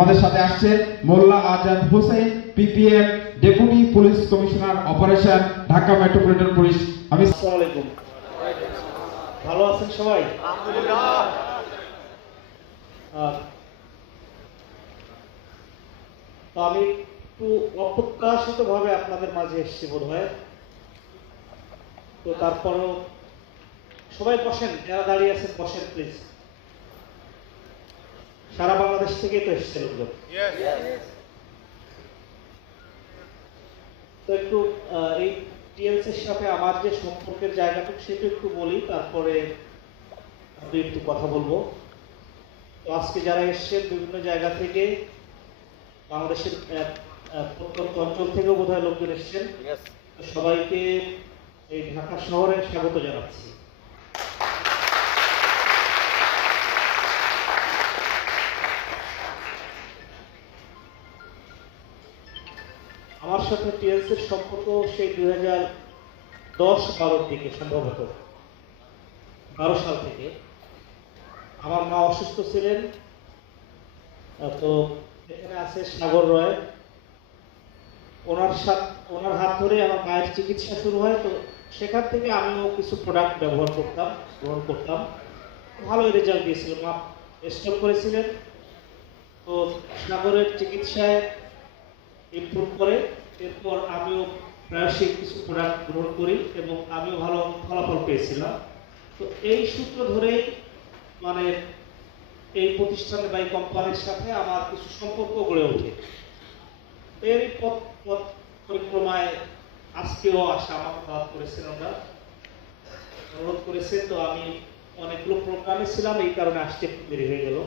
আমাদের সাথে আসছেন Molla Azad Hossain, PPM deputy police commissioner operation, Dhaka metropolitan police. আসসালামু আলাইকুম। ভালো আছেন সবাই? আলহামদুলিল্লাহ। তো আমি একটু অপ্রত্যাশিতভাবে আপনাদের মাঝে এসেছি বোধ হয়। তো তারপরেও সবাই বসেন, যারা দাঁড়িয়ে আছেন বসেন প্লিজ। সারা বাংলাদেশ থেকেই তো এসছে লোকজন। তো একটু এই টিএলসির সাথে আমার যে সম্পর্কের জায়গাটুকু সেটা একটু বলি, তারপরে আমি একটু কথা বলবো। তো আজকে যারা এসছেন বিভিন্ন জায়গা থেকে, বাংলাদেশের প্রত্যন্ত অঞ্চল থেকেও বোধহয় লোকজন এসছেন, সবাইকে এই ঢাকা শহরে স্বাগত জানাচ্ছি। আমার সাথে টিএলসির সম্পর্ক সেই 2010-12 থেকে, সম্ভবত 12 সাল থেকে। আমার মা অসুস্থ ছিলেন, তো এখানে আছে সাগর রয়, ওনার হাত ধরে আমার মায়ের চিকিৎসা শুরু হয়। তো সেখান থেকে আমিও কিছু প্রোডাক্ট গ্রহণ করতাম। ভালোই রেজাল্ট দিয়েছিল, মা স্টপ করেছিলেন। তো সাগরের চিকিৎসায় ইমপ্রুভ করে এরপর আমিও প্রায়শই কিছু প্রোডাক্ট গ্রহণ করি এবং আমিও ভালো ফলাফল পেয়েছিলাম। তো এই সূত্র ধরেই মানে এই প্রতিষ্ঠানে বা এই কোম্পানির সাথে আমার কিছু সম্পর্ক গড়ে ওঠে। এর পথ পরিক্রমায় আজকেও আসা আমাকে দাওয়াত করেছেন, ওরা অনুরোধ করেছে। তো আমি অনেকগুলো প্রোগ্রামে ছিলাম, এই কারণে আসতে দেরি হয়ে গেল।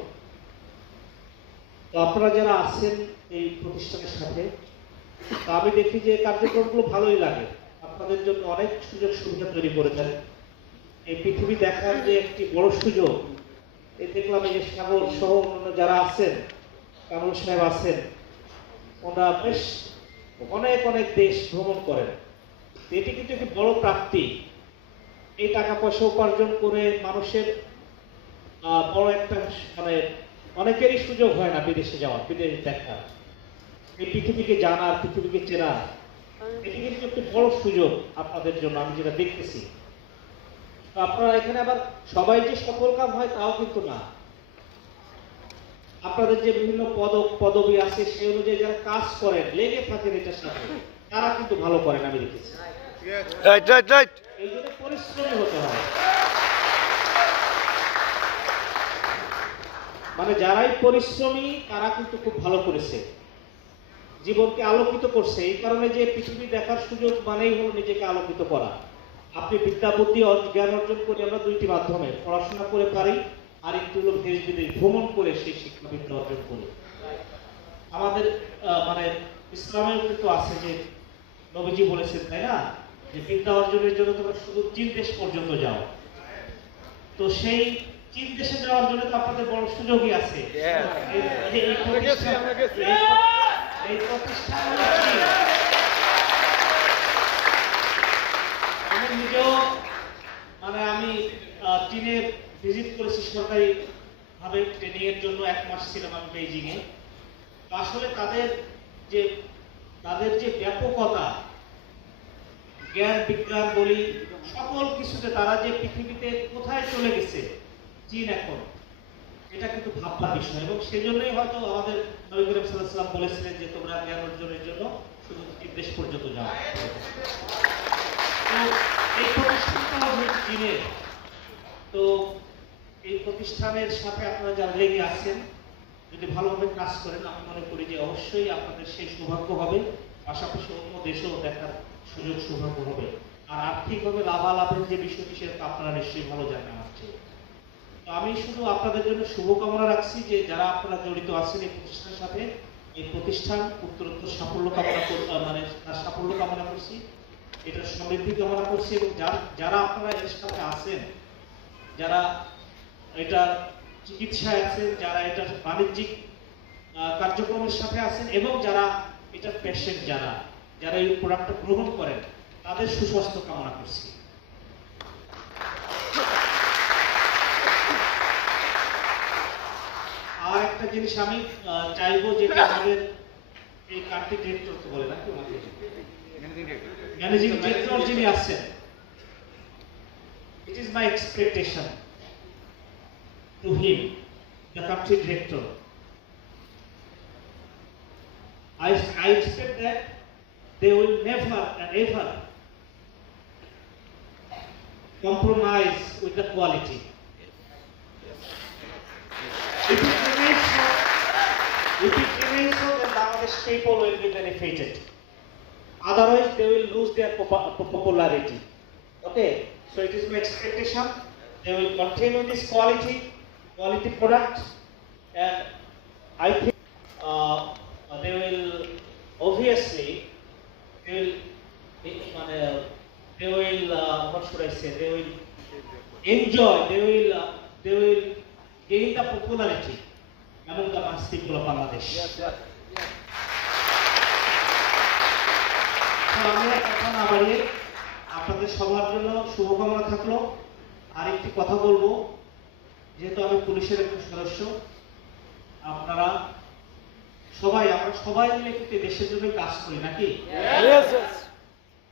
তো আপনারা যারা আছেন এই প্রতিষ্ঠানের সাথে, তো আমি দেখি যে কার্যক্রমগুলো ভালোই লাগে। আপনাদের জন্য অনেক সুযোগ সুবিধা তৈরি করে দেন। এই পৃথিবী দেখার যে একটি বড় সুযোগ, এই দেখলাম এই যে সাগর সহ অন্যান্য যারা আছেন, কামরুল সাহেব আছেন, ওনারা বেশ অনেক অনেক দেশ ভ্রমণ করেন। এটি কিন্তু একটি বড় প্রাপ্তি। এই টাকা পয়সা উপার্জন করে মানুষের বড় একটা মানে অনেকেরই সুযোগ হয় না বিদেশে যাওয়ার, বিদেশ দেখার, এই পৃথিবীকে জানার, পৃথিবীকে চেনার। এটি কিন্তু একটি বড় সুযোগ আপনাদের জন্য, আমি যেটা দেখতেছি। আপনারা এখানে আবার সবাই যে সফল কাম হয় তাও কিন্তু না। আপনাদের যে বিভিন্ন পদবি আছে সেই অনুযায়ী যারা কাজ করেন, লেগে থাকেন এটার সাথে, তারা কিন্তু ভালো করেন, আমি দেখেছি। এই জন্য পরিশ্রমী হতে হয়। মানে যারাই পরিশ্রমী তারা কিন্তু খুব ভালো করেছে, জীবনকে আলোকিত করছে। এই কারণে যে পৃথিবী দেখার সুযোগ মানেই হলো নিজেকে আলোকিত করা। আপনি বিদ্যা বুদ্ধি জ্ঞান অর্জন করি আমরা দুইটি মাধ্যমে, পড়াশোনা করে পারি, আর একটি হলো দেশ বিদেশ ভ্রমণ করে সেই শিক্ষা বিদ্যা অর্জন করি। আমাদের মানে ইসলামের কিন্তু আছে যে নবীজি বলেছেন, তাই না, যে বিদ্যা অর্জনের জন্য তোমরা শুধু 3 দেশ পর্যন্ত যাও। তো সেই 3 দেশে যাওয়ার জন্য তো আপনাদের বড় সুযোগই আছে। এই প্রতিষ্ঠান আমি নিজেও মানে আমি চীনে ভিজিট করেছি সরকারি ভাবে ট্রেনিং এর জন্য, 1 মাস ছিলাম আমি বেইজিং এ। আসলে তাদের যে ব্যাপকতা, জ্ঞান বিজ্ঞান বলি সকল কিছুতে তারা যে পৃথিবীতে কোথায় চলে গেছে চীন এখন, এটা কিন্তু ভাববার বিষয়। এবং সেজন্যই হয়তো আমাদের নবী করিম সাল্লাল্লাহু আলাইহি ওয়াসাল্লাম বলেছিলেন যে তোমরা জ্ঞান অর্জনের জন্য শুধু 3 দেশ পর্যন্ত যাও। তো এই প্রতিষ্ঠানটা হচ্ছে চীনের। তো এই প্রতিষ্ঠানের সাথে আপনারা যারা লেগে আছেন, যদি ভালোভাবে কাজ করেন, আমি মনে করি যে অবশ্যই আপনাদের সেই সৌভাগ্য হবে, পাশাপাশি অন্য দেশেও দেখার সুযোগ সৌভাগ্য হবে। আর আর্থিকভাবে লাভালাভের যে বিষয়টি সেটা আপনারা নিশ্চয়ই ভালো জানেন আমার চেয়ে। তো আমি শুধু আপনাদের জন্য শুভকামনা রাখছি যে যারা আপনারা জড়িত আছেন এই প্রতিষ্ঠানের সাথে, এই প্রতিষ্ঠান উত্তরোত্তর সাফল্য কামনা করছি, এটার সমৃদ্ধি কামনা করছি। এবং যারা আপনারা এর সাথে আছেন, যারা এটা চিকিৎসায় আছেন, যারা এটা বাণিজ্যিক কার্যক্রমের সাথে আছেন, এবং যারা এটার পেশেন্ট, যারা এই প্রোডাক্টটা গ্রহণ করেন, তাদের সুস্বাস্থ্য কামনা করছি। আর আরেকটা জিনিস আমি চাইবো, যেটা আমাদের এই কান্ট্রি ডিরেক্টর তো বলে নাকি ম্যানেজিং ডিরেক্টর যিনি আছেন, it is my expectation to him, the country director. I expect that they will never and ever compromise with the quality. If it remains so, then Bangladesh people will be benefited. Otherwise, they will lose their popularity. Okay, so it is my expectation they will continue this quality product, and I think they will obviously they will what should I say? They will enjoy. They will gain the popularity among the mass people of Bangladesh. আমি কথা না বাড়িয়ে আপনাদের সবার জন্য শুভকামনা থাকলো। আরেকটি কথা বলবো, যেহেতু আমি পুলিশের একজন সদস্য, আমরা সবাই মিলে কিন্তু দেশের জন্য কাজ করি নাকি?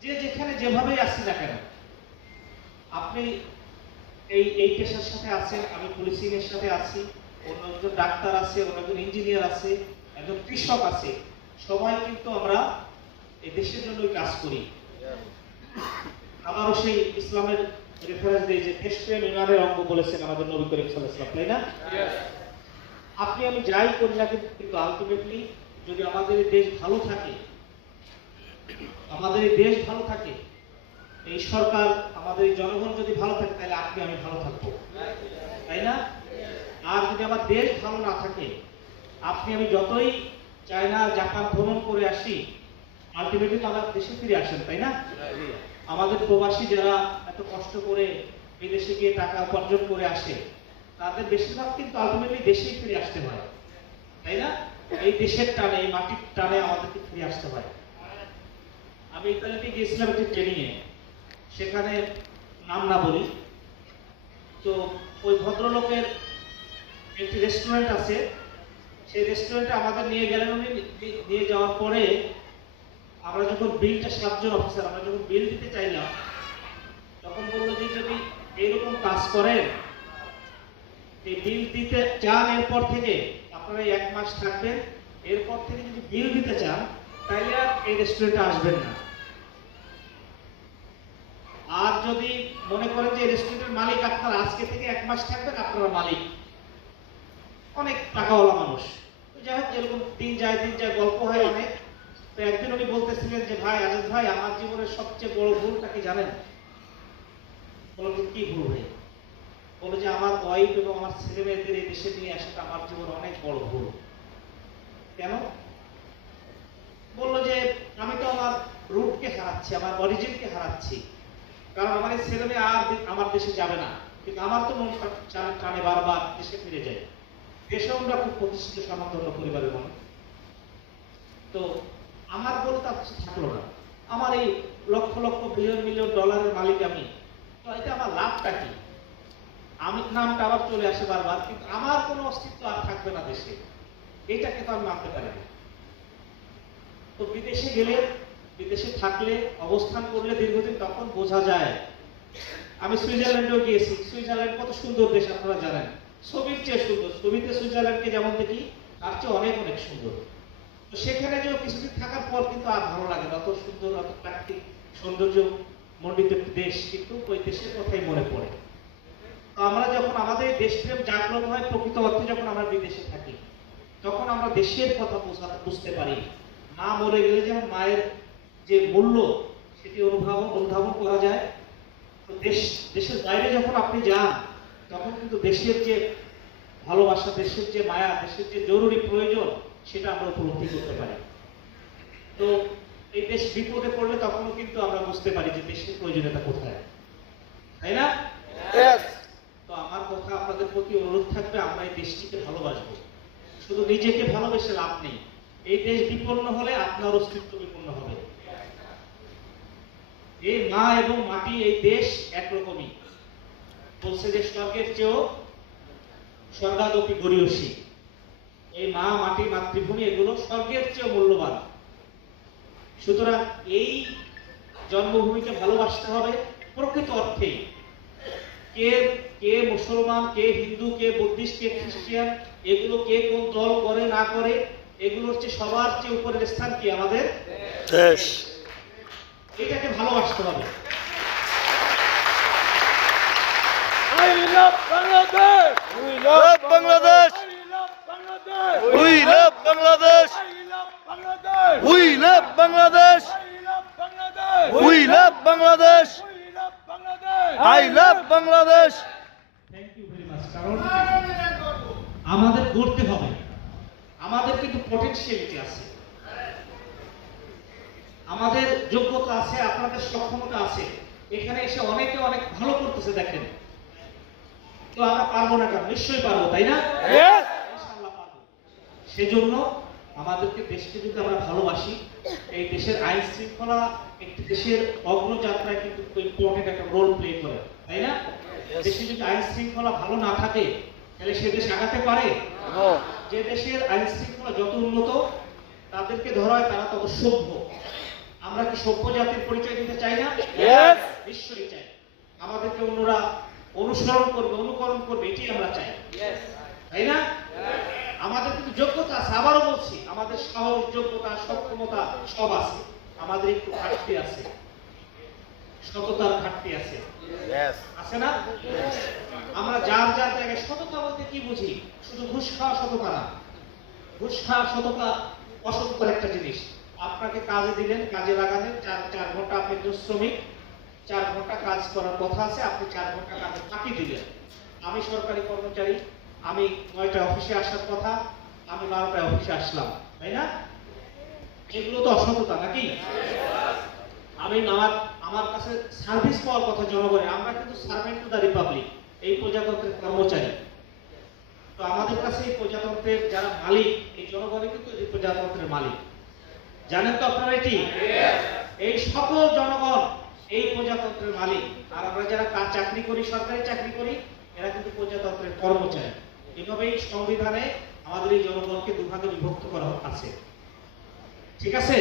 যে যেখানে যেভাবেই আসি না কেন, আপনি এই পেশার সাথে আছেন, আমি পুলিশিং এর সাথে আছি, অন্য একজন ডাক্তার আছে, অন্য একজন ইঞ্জিনিয়ার আছে, একজন কৃষক আছে, সবাই কিন্তু আমরা এই দেশের জন্যই কাজ করি। আমারও সেই ইসলামের রেফারেন্স দিয়ে যে দেশপ্রেম ইমানের অঙ্গ বলেছেন আমাদের নবী করিম সাল্লাল্লাহু আলাইহি ওয়াসাল্লাম, তাই না? আপনি আমি যাই করি না কিন্তু আলটিমেটলি যদি আমাদের এই দেশ ভালো থাকে, এই সরকার, আমাদের এই জনগণ যদি ভালো থাকে, তাহলে আপনি আমি ভালো থাকবো, তাই না? আর যদি আমার দেশ ভালো না থাকে, আপনি আমি যতই চায়না জাপান ভ্রমণ করে আসি, আলটিমেটলি তো আমার দেশে ফিরে আসেন, তাই না? আমাদের প্রবাসী যারা এত কষ্ট করে বিদেশে গিয়ে টাকা উপার্জন করে আসে, তাদের বেশিরভাগ কিন্তু আলটিমেটলি দেশেই ফিরে আসতে হয়, তাই না? এই দেশের টানে, এই মাটির টানে আমাদেরকে ফিরে আসতে হয়। আমি ইতালিতে গিয়েছিলাম একটি ট্রেনিংয়ে, সেখানে নাম না বলি, তো ওই ভদ্রলোকের একটি রেস্টুরেন্ট আছে, সেই রেস্টুরেন্টে আমাদের নিয়ে গেলেন। উনি নিয়ে যাওয়ার পরে আমরা যখন বিলটা, 7 জন অফিসার, আমরা যখন বিল দিতে চাইলাম, তখন বললো যে যদি এইরকম কাজ করেন, এই বিল দিতে চান, এরপর থেকে আপনারা 1 মাস থাকবেন, এরপর থেকে যদি বিল দিতে চান তাহলে আর এই রেস্টুরেন্টে আসবেন না। আর যদি মনে করেন যে রেস্টুরেন্টের মালিক আপনারা আজকে থেকে 1 মাস থাকবেন, আপনারা মালিক, অনেক টাকাওয়ালা মানুষ, যাই হোক এরকম দিন যায় গল্প হয় অনেক। তো একদিন উনি বলতেছিলেন যে ভাই আজাদ ভাই, আমার জীবনের সবচেয়ে বড় ভুলটা কি জানেন? বললো কি ভুল ভাই? বলে যে আমার ওয়াইফ এবং আমার ছেলে মেয়েদের এই দেশে নিয়ে আসাটা আমার জীবনে অনেক বড় ভুল। কেন? বললো যে আমি তো আমার রুটকে হারাচ্ছি, আমার অরিজিনকে হারাচ্ছি, কারণ আমার এই ছেলে মেয়ে আর আমার দেশে যাবে না, কিন্তু আমার তো মন টানে বারবার দেশে ফিরে যায়। দেশে আমরা খুব প্রতিষ্ঠিত সমাজধন্য পরিবারের মানুষ, তো আমার বলতে থাকলো না। আমার এই লক্ষ লক্ষ বিলিয়ন ডলারের মালিক আমি, তো এটা আমার লাভটা কি? আমি নামটা আবার চলে আসে বারবার, কিন্তু আমার কোনো অস্তিত্ব আর থাকবে না দেশে, এইটাকে তো আমি মানতে পারি না। তো বিদেশে গেলে, বিদেশে থাকলে, অবস্থান করলে দীর্ঘদিন, তখন বোঝা যায়। আমি সুইজারল্যান্ডেও গিয়েছি, সুইজারল্যান্ড কত সুন্দর দেশ আপনারা জানেন, ছবির চেয়ে সুন্দর। ছবিতে সুইজারল্যান্ডকে যেমন দেখি, তার চেয়ে অনেক অনেক সুন্দর। তো সেখানে যে কিছুদিন থাকার পর কিন্তু আর ভালো লাগে না, অত সুন্দর, অত প্রাকৃতিক সৌন্দর্য মণ্ডিত একটি দেশ, কিন্তু ওই দেশের কথাই মনে পড়ে। তো আমরা যখন আমাদের দেশপ্রেম জাগ্রত হয় প্রকৃত অর্থে, যখন আমরা বিদেশে থাকি, তখন আমরা দেশের কথা বুঝতে পারি। মা মরে গেলে যেমন মায়ের যে মূল্য, সেটি অনুধাবন করা যায়। তো দেশের বাইরে যখন আপনি যান, তখন কিন্তু দেশের যে ভালোবাসা, দেশের যে মায়া, দেশের যে জরুরি প্রয়োজন, সেটা আমরা উপলব্ধি করতে পারি। তো এই দেশ বিপদে পড়লে তখনও কিন্তু আমরা বুঝতে পারি যে দেশের প্রয়োজনীয়তা কোথায়, তাই না? তো আমার কথা আপনাদের প্রতি অনুরোধ থাকবে, আমরা এই দেশটিকে ভালোবাসবো। শুধু নিজেকে ভালোবেসে লাভ নেই, এই দেশ বিপন্ন হলে আপনার অস্তিত্ব বিপন্ন হবে। এই মা এবং মাটি, এই দেশ একরকমই। বলছে যে স্বর্গের চেয়েও স্বর্গাদপি গরীয়সী। এই মা মাটি মাতৃভূমি এগুলো স্বর্গের চেয়ে মূল্যবান। সুতরাং এই জন্মভূমিকে ভালোবাসতে হবে প্রকৃত অর্থে। কে কে মুসলমান, কে হিন্দু, কে বুদ্ধিস্ট, কে খ্রিস্টান, এগুলো কে কোন দল করে না করে, এগুলোর চেয়ে সবার চেয়ে উপরের স্থান কি? আমাদের দেশ। এটাকে ভালোবাসতে হবে। I love Bangladesh. We love Bangladesh. We love Bangladesh. We love Bangladesh. We love Bangladesh. I love Bangladesh. Thank you very much. কারণ আমাদের করতে হবে, আমাদের কিন্তু পটেনশিয়ালিটি আছে, আমাদের যোগ্যতা আছে, আপনাদের সক্ষমতা আছে। এখানে এসে অনেকে অনেক ভালো করতেছে দেখেন, তো আমরা পারবো না কেন? নিশ্চয়ই পারবো, তাই না? Yes. ইনশাআল্লাহ পারবো। সেজন্য আমাদেরকে দেশকে যদি আমরা ভালোবাসি, এই দেশের আইন শৃঙ্খলা একটি দেশের অগ্রযাত্রায় কিন্তু ইম্পর্টেন্ট একটা রোল প্লে করে, তাই না? দেশে যদি আইন শৃঙ্খলা ভালো না থাকে তাহলে সে দেশ আগাতে পারে? No. যে দেশের আইন শৃঙ্খলা যত উন্নত তাদেরকে ধরা হয় তারা তত সভ্য। আমরা কি সভ্য জাতির পরিচয় দিতে চাই না? Yes. নিশ্চয়ই চাই। আমাদেরকে অন্যরা অনুসরণ করবে, অনুকরণ করবে, এটাই আমরা চাই, তাই না? আমাদের কিন্তু যোগ্যতা আছে, আবারও বলছি, আমাদের সাহস, যোগ্যতা, সক্ষমতা সব আছে। আমাদের একটু ঘাটতি আছে, সততার ঘাটতি আছে, Yes. আছে না? আমরা যার যার জায়গায় সততা বলতে কি বুঝি? শুধু ঘুষ খাওয়া সততা না। ঘুষ খাওয়া সততা অসততার একটা জিনিস। আপনাকে কাজে দিলেন, কাজে লাগালেন, 4 ঘন্টা আপনি একজন শ্রমিক, 4 ঘন্টা কাজ করার কথা আছে, আপনি 4 ঘন্টা কাজে ফাঁকি দিলেন। আমি সরকারি কর্মচারী, আমি 9টায় অফিসে আসার কথা, আমি 12টায় অফিসে আসলাম, তাই না? এগুলো তো অসততা নাকি? আমি আমার কাছে সার্ভিস পাওয়ার কথা জনগণের। আমরা কিন্তু সার্ভেন্ট টু দ্য রিপাবলিক, এই প্রজাতন্ত্রের কর্মচারী। তো আমাদের কাছে এই প্রজাতন্ত্রের যারা মালিক, এই জনগণই কিন্তু এই প্রজাতন্ত্রের মালিক। জানেন তো আপনারা এটি? এই সকল জনগণ এই প্রজাতন্ত্রের মালিক। আর আমরা যারা চাকরি করি, সরকারি চাকরি করি, এরা কিন্তু প্রজাতন্ত্রের কর্মচারী। এভাবেই সংবিধানে আমাদের এই জনগণকে দুভাগে বিভক্ত করা আছে, ঠিক আছে?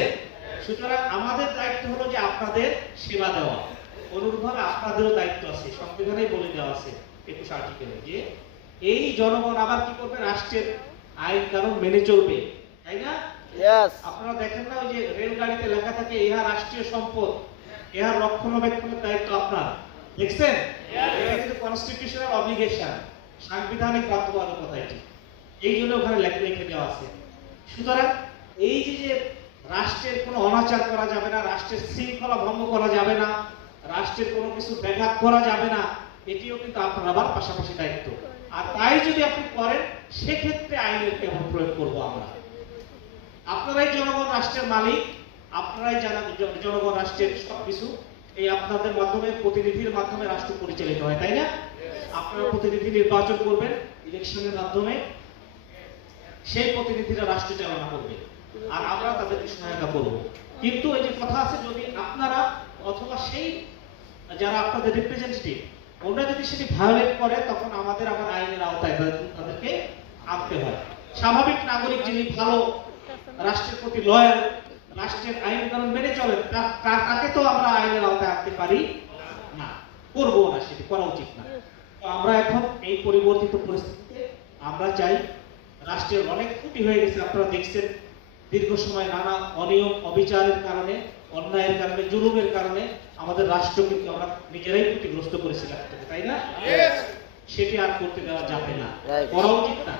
সুতরাং আমাদের দায়িত্ব হলো যে আপনাদের সেবা দেওয়া। অনুরূপভাবে আপনাদেরও দায়িত্ব আছে, সংবিধানেই বলে দেওয়া আছে 21 আর্টিকেলে, যে এই জনগণ আবার কি করবে? রাষ্ট্রের আইন কানুন মেনে চলবে, তাই না? Yes. আপনারা দেখেন না, ওই যে রেলগাড়িতে লেখা থাকে ইহা রাষ্ট্রীয় সম্পদ, ইহার রক্ষণাবেক্ষণের দায়িত্ব আপনার। দেখছেন? এটা কিন্তু কনস্টিটিউশনাল অব্লিগেশন, সাংবিধানিক বাধ্যবাধকতা এটি। এই জন্য ওখানে লিখে দেওয়া আছে। সুতরাং এই যে রাষ্ট্রের কোনো অনাচার করা যাবে না, রাষ্ট্রের শৃঙ্খলা ভঙ্গ করা যাবে না, রাষ্ট্রের কোনো কিছু ব্যাঘাত করা যাবে না, এটিও কিন্তু আপনার আবার পাশাপাশি দায়িত্ব। আর তাই যদি আপনি করেন, সেক্ষেত্রে আইনের কেমন প্রয়োগ করবো আমরা? আপনারাই জনগণ রাষ্ট্রের মালিক, আপনারাই যারা জনগণ রাষ্ট্রের সবকিছু। এই আপনাদের মাধ্যমে, প্রতিনিধির মাধ্যমে রাষ্ট্র পরিচালিত হয়, তাই না? আপনারা প্রতিনিধি নির্বাচন করবেন ইলেকশনের মাধ্যমে, সেই প্রতিনিধিরা রাষ্ট্র চালনা করবে, আর আমরা তাদেরকে সহায়তা করব। কিন্তু এই যে কথা আছে, যদি আপনারা অথবা সেই যারা আপনাদের রিপ্রেজেন্টেটিভ, ওরা যদি সেটি ভায়োলেট করে, তখন আমাদের আবার আইনের আওতায় তাদেরকে আনতে হয়। স্বাভাবিক নাগরিক যিনি ভালো, রাষ্ট্রের প্রতি লয়াল, রাষ্ট্রের আইন কানুন মেনে চলেন, তাকে তো আমরা আইনের আওতায় আনতে পারি না, করবো না, সেটি করা উচিত না। তো আমরা এখন এই পরিবর্তিত পরিস্থিতিতে আমরা চাই, রাষ্ট্রের অনেক ক্ষতি হয়ে গেছে, আপনারা দেখছেন দীর্ঘ সময় নানা অনিয়ম, অবিচারের কারণে, অন্যায়ের কারণে, জুলুমের কারণে আমাদের রাষ্ট্র কিন্তু আমরা নিজেরাই ক্ষতিগ্রস্ত করেছি, তাই না? সেটি আর করতে দেওয়া যাবে না, করা উচিত না।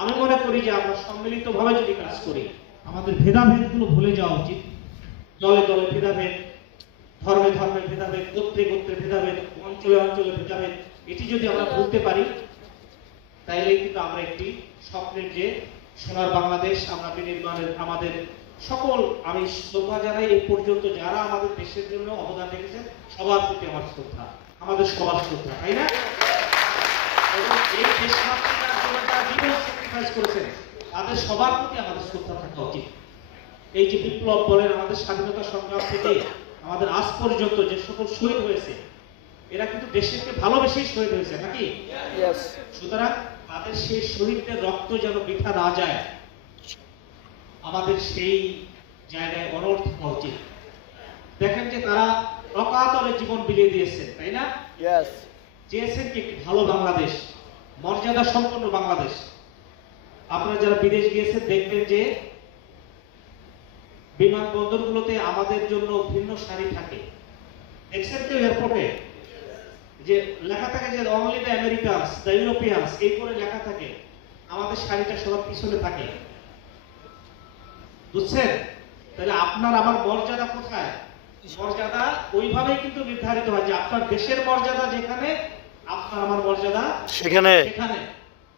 আমি মনে করি যে আমরা সম্মিলিতভাবে যদি কাজ করি, আমাদের ভেদাভেদগুলো ভুলে যাওয়া উচিত। দলে দলে ভেদাভেদ, ধর্মে ধর্মে ভেদাভেদ, গোত্রে গোত্রে ভেদাভেদ, অঞ্চলে অঞ্চলে ভেদাভেদ, এটি যদি আমরা ভুলতে পারি, তাইলে কিন্তু আমরা একটি স্বপ্নের যে সোনার বাংলাদেশ আমরা বিনির্মাণের আমাদের সকল, আমি শ্রদ্ধা জানাই এই পর্যন্ত যারা আমাদের দেশের জন্য অবদান রেখেছেন, সবার প্রতি আমার শ্রদ্ধা, আমাদের সবার শ্রদ্ধা, তাই না? এবং এই দেশ মাতৃকার জন্য যারা জীবন স্যাক্রিফাইস করেছেন, তাদের সবার প্রতি আমাদের শ্রদ্ধা থাকা উচিত। এই যে বিপ্লব বলেন, আমাদের স্বাধীনতা সংগ্রাম থেকে আমাদের আজ পর্যন্ত যে সকল শহীদ হয়েছে, এরা কিন্তু দেশকে ভালোবেসেই শহীদ হয়েছে, নাকি? Yes. সুতরাং তাদের সেই শহীদদের রক্ত যেন বৃথা না যায়, আমাদের সেই জায়গায় অনড় থাকা উচিত। দেখেন যে তারা অকাতরে জীবন বিলিয়ে দিয়েছেন, তাই না? Yes. চেয়েছেন কি একটি ভালো বাংলাদেশ, মর্যাদা সম্পন্ন বাংলাদেশ। আপনারা যারা বিদেশ গিয়েছেন দেখবেন যে বিমানবন্দরগুলোতে আমাদের জন্য ভিন্ন সারি থাকে। দেখছেন তো এয়ারপোর্টে যে লেখা থাকে যে only the Americans, the Europeans, এই করে লেখা থাকে, আমাদের শাড়িটা সবার পিছনে থাকে। বুঝছেন? তাহলে আপনার আমার মর্যাদা কোথায়? মর্যাদা ওইভাবেই কিন্তু নির্ধারিত হয় যে আপনার দেশের মর্যাদা যেখানে, আপনার আমার মর্যাদা সেখানে সেখানে।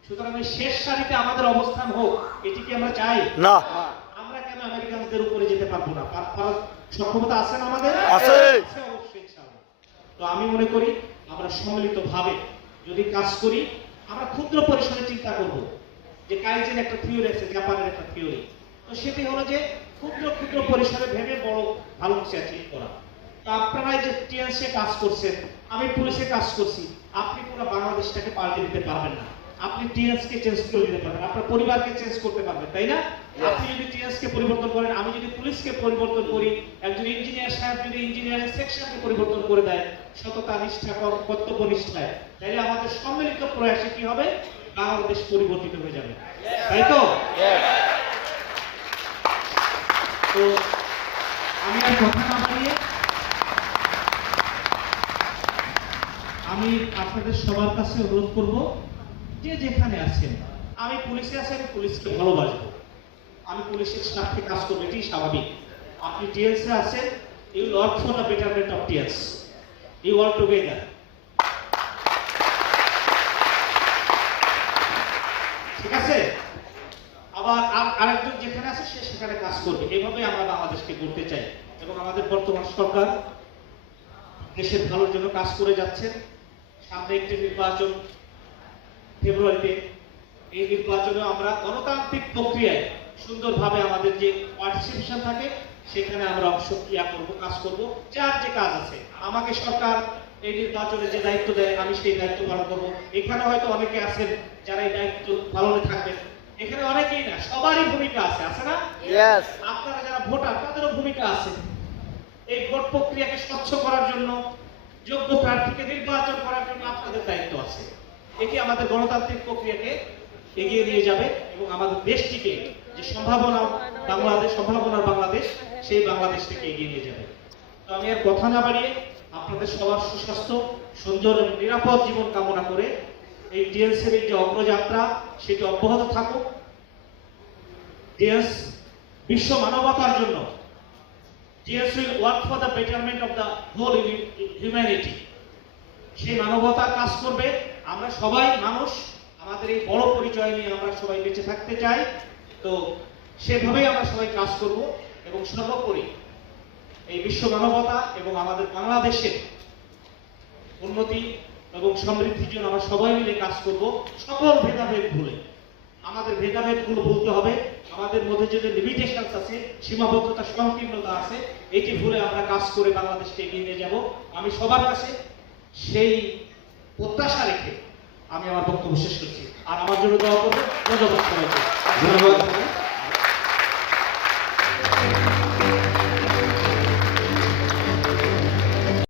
সুতরাং এই শেষ সারিতে আমাদের অবস্থান হোক, এটি কি আমরা চাই? না। আমরা কেন আমেরিকানদের উপরে যেতে পারবো না? পারার সক্ষমতা আছে না আমাদের? আছে। অবশ্যই ইনশাআল্লাহ। তো আমি মনে করি আমরা সম্মিলিত ভাবে যদি কাজ করি, আমরা ক্ষুদ্র পরিসরে চিন্তা করব যে কাইজেন একটা থিওরি আছে, জাপানের একটা থিওরি। তো সেটি হলো যে ক্ষুদ্র ক্ষুদ্র পরিসরে ভেবে বড় ভালো কিছু অ্যাচিভ করা। তো আপনারা যে টিএনসি কাজ করছেন, আমি পুলিশে কাজ করছি, আপনি পুরো বাংলাদেশটাকে পাল্টে দিতে পারবেন না। আপনি টিএনস কে চেঞ্জ করে দিতে পারবেন, আপনার পরিবারকে চেঞ্জ করতে পারবেন, তাই না? আপনি যদি টিএনস কে পরিবর্তন করেন, আমি যদি পুলিশকে পরিবর্তন করি, একজন ইঞ্জিনিয়ার সাহেব যদি ইঞ্জিনিয়ারিং সেকশনকে পরিবর্তন করে দেয় সততা নিষ্ঠা কর্তব্য নিষ্ঠায়, তাহলে আমাদের সম্মিলিত প্রয়াসে কি হবে? বাংলাদেশ পরিবর্তিত হয়ে যাবে, তাই তো? তো আমি আর কথা না বাড়িয়ে আমি আপনাদের সবার কাছে অনুরোধ করব, যে যেখানে আছেন, আমি পুলিশে আছি, আমি পুলিশকে ভালোবাসবো, আমি পুলিশের স্টাফে কাজ করবো, এটি স্বাভাবিক। আপনি টিএলসে আছেন, you work for the betterment of TLS, you work together. ঠিক আছে? আবার আরেকজন যেখানে আছে সে সেখানে কাজ করবে। এইভাবে আমরা বাংলাদেশকে গড়তে চাই এবং আমাদের বর্তমান সরকার দেশের ভালোর জন্য কাজ করে যাচ্ছেন। সামনে একটি নির্বাচন ফেব্রুয়ারিতে, এই নির্বাচনে আমরা গণতান্ত্রিক প্রক্রিয়ায় সুন্দরভাবে আমাদের যে পার্টিসিপেশন থাকে সেখানে আমরা অংশ করব, কাজ করব। যার যে কাজ আছে, আমাকে সরকার এই নির্বাচনে যে দায়িত্ব দেয় আমি সেই দায়িত্ব পালন করবো। এখানে হয়তো অনেকে আছেন যারা এই দায়িত্ব পালনে থাকবেন, এখানে অনেকেই না, সবারই ভূমিকা আছে, আছে না? Yes. আপনারা যারা ভোটার তাদেরও ভূমিকা আছে। এই ভোট প্রক্রিয়াকে স্বচ্ছ করার জন্য, যোগ্য প্রার্থীকে নির্বাচন করার জন্য আপনাদের দায়িত্ব আছে। এটি আমাদের গণতান্ত্রিক প্রক্রিয়াকে এগিয়ে নিয়ে যাবে এবং আমাদের দেশটিকে যে সম্ভাবনার বাংলাদেশ, সেই বাংলাদেশ থেকে এগিয়ে নিয়ে যাবে। তো আমি আর কথা না বাড়িয়ে আপনাদের সবার সুস্বাস্থ্য, সুন্দর এবং নিরাপদ জীবন কামনা করে এই টিএলসির এই যে অগ্রযাত্রা সেটি অব্যাহত থাকুক। টিএলস বিশ্ব মানবতার জন্য, TLS will work for the betterment of the whole humanity. সেই মানবতার কাজ করবে। আমরা সবাই মানুষ, আমাদের এই বড় পরিচয় নিয়ে আমরা সবাই বেঁচে থাকতে চাই। তো সেভাবেই আমরা সবাই কাজ করব এবং সর্বোপরি এই বিশ্ব মানবতা এবং আমাদের বাংলাদেশের উন্নতি এবং সমৃদ্ধির জন্য আমরা সবাই মিলে কাজ করব, সকল ভেদাভেদ ভুলে। আমাদের ভেদাভেদগুলো ভুলতে হবে, আমাদের মধ্যে যে লিমিটেশনস আছে, সীমাবদ্ধতা, সংকীর্ণতা আছে, এটি ভুলে আমরা কাজ করে বাংলাদেশকে এগিয়ে নিয়ে যাব। আমি সবার কাছে সেই প্রত্যাশা রেখে আমি আমার বক্তব্য শেষ করছি। আর আমার জন্য দোয়া করবেন। ধন্যবাদ সবাইকে। ধন্যবাদ।